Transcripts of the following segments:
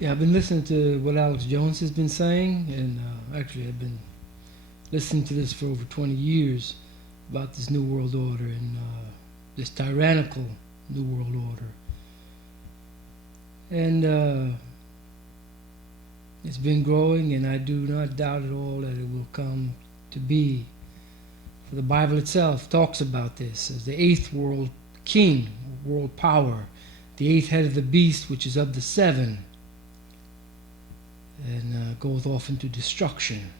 Yeah, I've been listening to what Alex Jones has been saying, and actually I've been listening to this for over 20 years about this New World Order and this tyrannical New World Order. And it's been growing, and I do not doubt at all that it will come to be. For the Bible itself talks about this as the eighth world king, world power, the eighth head of the beast, which is of the seven, and goeth off into destruction.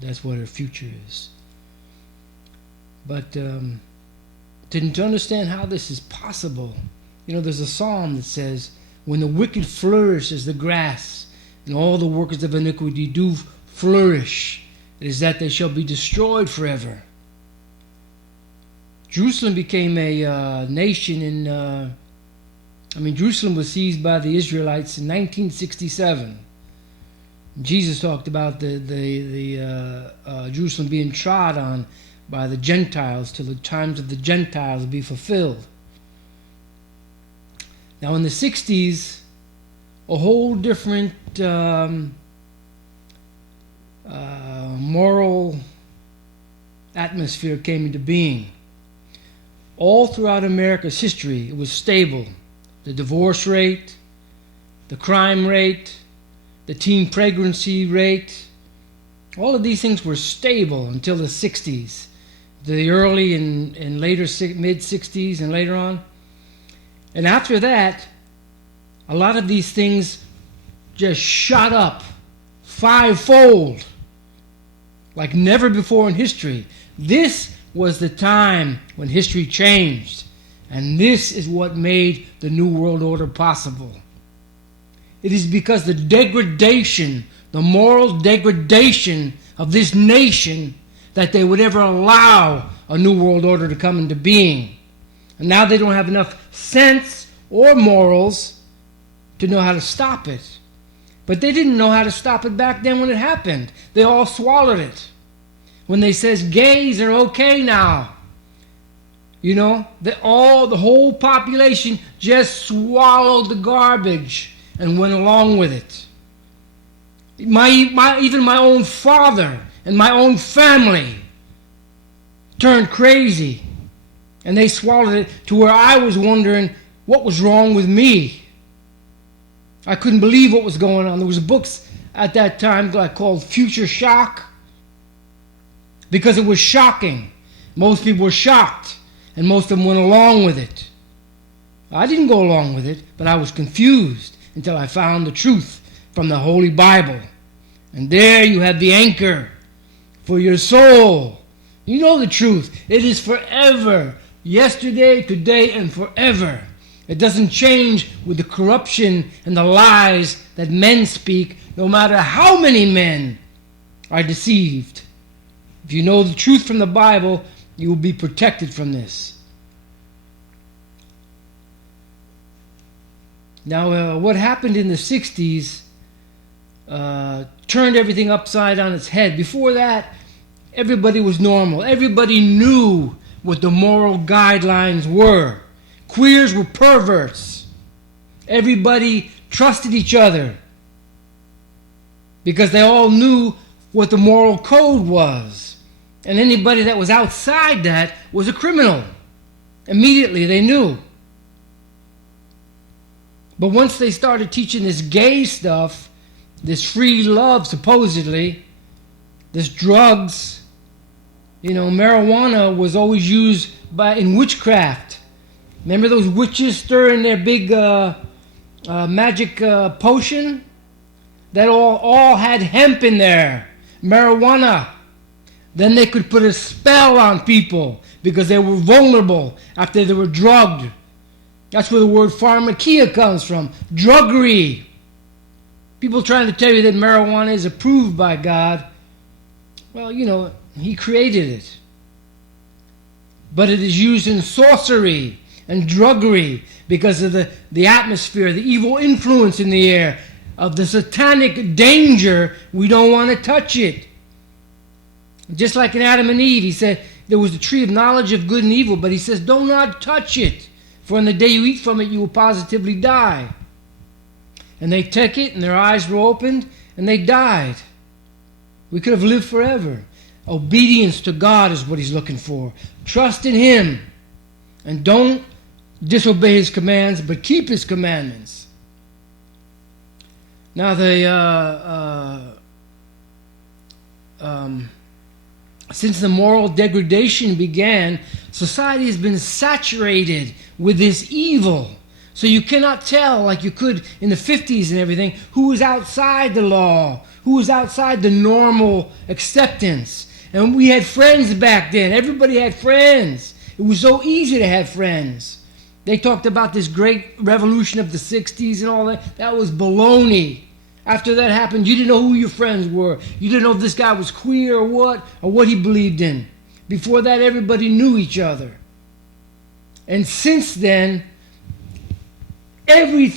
That's what her future is. But to understand how this is possible, there's a psalm that says, when the wicked flourish as the grass, and all the workers of iniquity do flourish, it is that they shall be destroyed forever. Jerusalem became a nation in, Jerusalem was seized by the Israelites in 1967. Jesus talked about the Jerusalem being trod on by the Gentiles till the times of the Gentiles be fulfilled. Now in the 60s, a whole different moral atmosphere came into being. All throughout America's history, it was stable. The divorce rate, the crime rate, the teen pregnancy rate, all of these things were stable until the 60s, the early and later mid-60s and later on. And after that, a lot of these things just shot up fivefold, like never before in history. This was the time when history changed, and this is what made the New World Order possible. It is because the degradation, the moral degradation of this nation, that they would ever allow a New World Order to come into being. And now they don't have enough sense or morals to know how to stop it. But they didn't know how to stop it back then when it happened. They all swallowed it. When they says gays are okay now, the whole population just swallowed the garbage and went along with it. Even my own father and my own family turned crazy, and they swallowed it to where I was wondering what was wrong with me. I couldn't believe what was going on. There was books at that time called Future Shock, because it was shocking. Most people were shocked, and most of them went along with it. I didn't go along with it, but I was confused until I found the truth from the Holy Bible. And there you have the anchor for your soul. You know the truth. It is forever. Yesterday, today, and forever. It doesn't change with the corruption and the lies that men speak, no matter how many men are deceived. If you know the truth from the Bible, you will be protected from this. Now, what happened in the 60s turned everything upside on its head. Before that, everybody was normal. Everybody knew what the moral guidelines were. Queers were perverts. Everybody trusted each other because they all knew what the moral code was. And anybody that was outside that was a criminal. Immediately they knew. But once they started teaching this gay stuff, this free love supposedly, this drugs, marijuana was always used in witchcraft. Remember those witches stirring their big magic potion? That all had hemp in there, marijuana. Then they could put a spell on people because they were vulnerable after they were drugged. That's where the word pharmakia comes from, druggery. People trying to tell you that marijuana is approved by God. Well, He created it. But it is used in sorcery and druggery because of the atmosphere, the evil influence in the air, of the satanic danger. We don't want to touch it. Just like in Adam and Eve, he said there was the tree of knowledge of good and evil, but he says, do not touch it, for in the day you eat from it, you will positively die. And they took it, and their eyes were opened, and they died. We could have lived forever. Obedience to God is what he's looking for. Trust in him. And don't disobey his commands, but keep his commandments. Now, since the moral degradation began, society has been saturated with this evil. So you cannot tell, like you could in the 50s and everything, who was outside the law, who was outside the normal acceptance. And we had friends back then. Everybody had friends. It was so easy to have friends. They talked about this great revolution of the 60s and all that. That was baloney. After that happened, you didn't know who your friends were. You didn't know if this guy was queer or what he believed in. Before that, everybody knew each other. And since then, every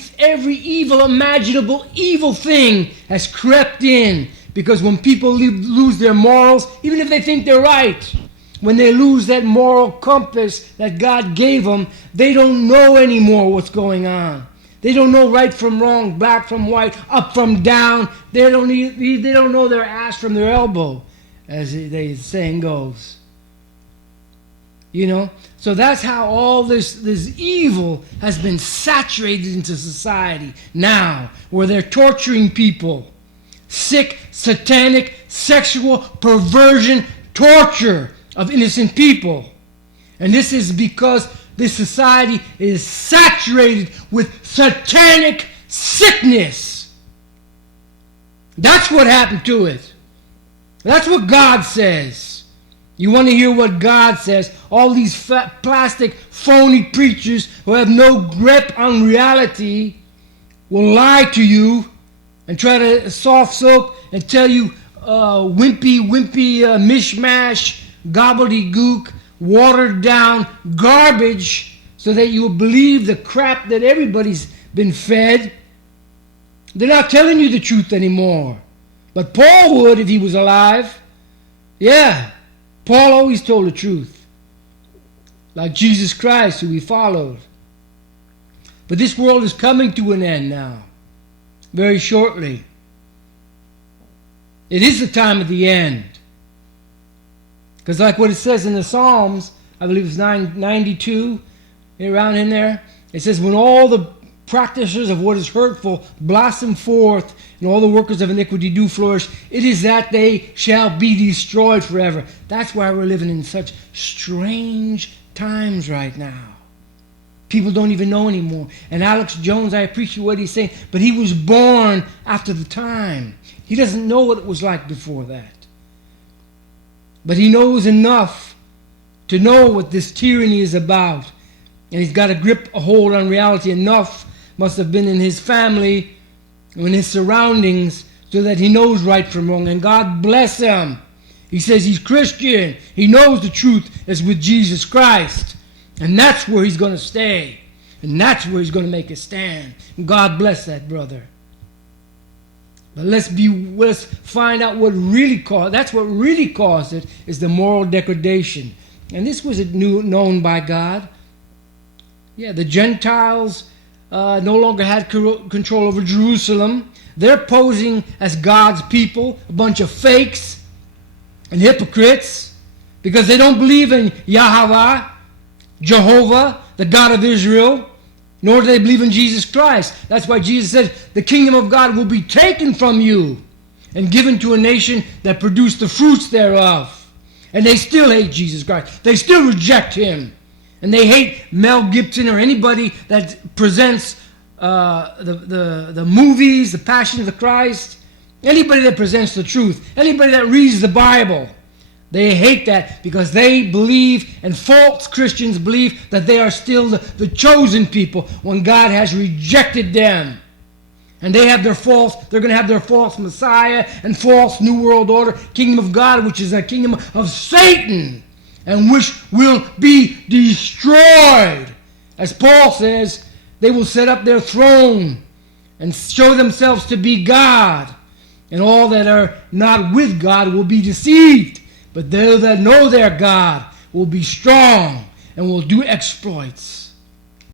evil, imaginable evil thing has crept in. Because when people lose their morals, even if they think they're right, when they lose that moral compass that God gave them, they don't know anymore what's going on. They don't know right from wrong, black from white, up from down. They don't know their ass from their elbow, as the saying goes. You know? So that's how all this evil has been saturated into society now, where they're torturing people. Sick, satanic, sexual perversion, torture of innocent people. And this is because this society is saturated with satanic sickness. That's what happened to it. That's what God says. You want to hear what God says? All these plastic, phony preachers who have no grip on reality will lie to you and try to soft soap and tell you wimpy mishmash, gobbledygook, watered down garbage so that you will believe the crap that everybody's been fed. They're not telling you the truth anymore. But Paul would if he was alive. Yeah, Paul always told the truth. Like Jesus Christ, who he followed. But this world is coming to an end now. Very shortly. It is the time of the end. Because like what it says in the Psalms, I believe it's 92, around in there, it says, when all the practitioners of what is hurtful blossom forth, and all the workers of iniquity do flourish, it is that they shall be destroyed forever. That's why we're living in such strange times right now. People don't even know anymore. And Alex Jones, I appreciate what he's saying, but he was born after the time. He doesn't know what it was like before that. But he knows enough to know what this tyranny is about. And he's got a hold on reality. Enough must have been in his family, in his surroundings, so that he knows right from wrong. And God bless him. He says he's Christian. He knows the truth is with Jesus Christ. And that's where he's going to stay. And that's where he's going to make a stand. And God bless that brother. But let's find out what really caused. That's what really caused it, is the moral degradation. And this was known by God. Yeah, the Gentiles no longer had control over Jerusalem. They're posing as God's people, a bunch of fakes and hypocrites, because they don't believe in Yahweh, Jehovah, the God of Israel, nor do they believe in Jesus Christ. That's why Jesus said, the kingdom of God will be taken from you and given to a nation that produced the fruits thereof. And they still hate Jesus Christ. They still reject him. And they hate Mel Gibson or anybody that presents the movies, the Passion of the Christ, anybody that presents the truth, anybody that reads the Bible. They hate that because they believe, and false Christians believe, that they are still the chosen people when God has rejected them. And they're going to have their false Messiah and false New World Order, kingdom of God, which is a kingdom of Satan, and which will be destroyed. As Paul says, they will set up their throne and show themselves to be God. And all that are not with God will be deceived. But those that know their God will be strong and will do exploits.